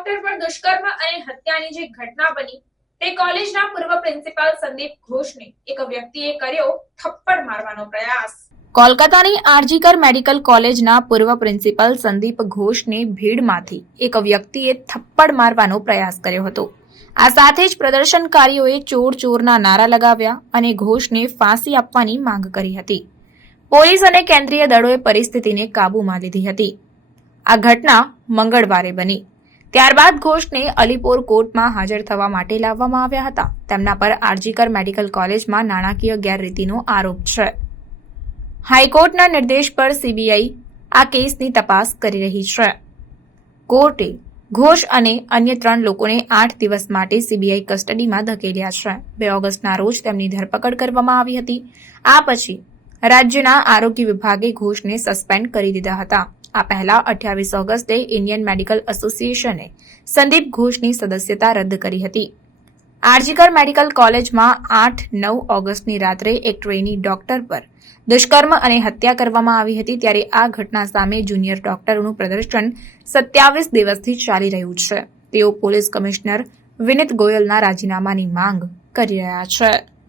Doctor પર દુષ્કર્મ અને હત્યાની જે ઘટના બની, તે કોલેજના પૂર્વ પ્રિન્સિપાલ સંદીપ ઘોષને એક વ્યક્તિએ કર્યો થપ્પડ મારવાનો પ્રયાસ. કોલકાતાની આરજીકર મેડિકલ કોલેજના પૂર્વ પ્રિન્સિપાલ સંદીપ ઘોષને ભીડમાંથી એક વ્યક્તિએ થપ્પડ મારવાનો પ્રયાસ કર્યો હતો. આ સાથે જ પ્રદર્શનકારીઓએ ચોર ચોરના નારા લગાવ્યા અને ઘોષને ફાંસી આપવાની માંગ કરી હતી. પોલીસ અને કેન્દ્રીય દળોએ પરિસ્થિતિને કાબૂમાં લીધી હતી. આ ઘટના મંગળવારે બની. ત્યારબાદ ઘોષને અલીપોર કોર્ટમાં હાજર થવા માટે લાવવામાં આવ્યા હતા. તેમના પર આરજીકર મેડિકલ કોલેજમાં નાણાકીય ગેરરીતિનો આરોપ છે. હાઈકોર્ટના નિર્દેશ પર સીબીઆઈ આ કેસની તપાસ કરી રહી છે. કોર્ટે ઘોષ અને અન્ય ત્રણ લોકોને આઠ દિવસ માટે સીબીઆઈ કસ્ટડીમાં ધકેલ્યા છે. બે ઓગસ્ટના રોજ તેમની ધરપકડ કરવામાં આવી હતી. આ પછી રાજ્યના આરોગ્ય વિભાગે ઘોષને સસ્પેન્ડ કરી દીધા હતા. આ પહેલા અઠ્યાવીસ ઓગસ્ટે ઇન્ડિયન મેડિકલ એસોસિએશને સંદીપ ઘોષની સદસ્યતા રદ કરી હતી. આરજીકર મેડિકલ કોલેજમાં આઠ નવ ઓગસ્ટની રાત્રે એક ટ્રેની ડોક્ટર પર દુષ્કર્મ અને હત્યા કરવામાં આવી હતી ત્યારે આ ઘટના સામે જુનિયર ડોક્ટરોનું પ્રદર્શન સત્યાવીસ દિવસથી ચાલી રહ્યું છે. તેઓ પોલીસ કમિશનર વિનીત ગોયલના રાજીનામાની માંગ કરી રહ્યા છે.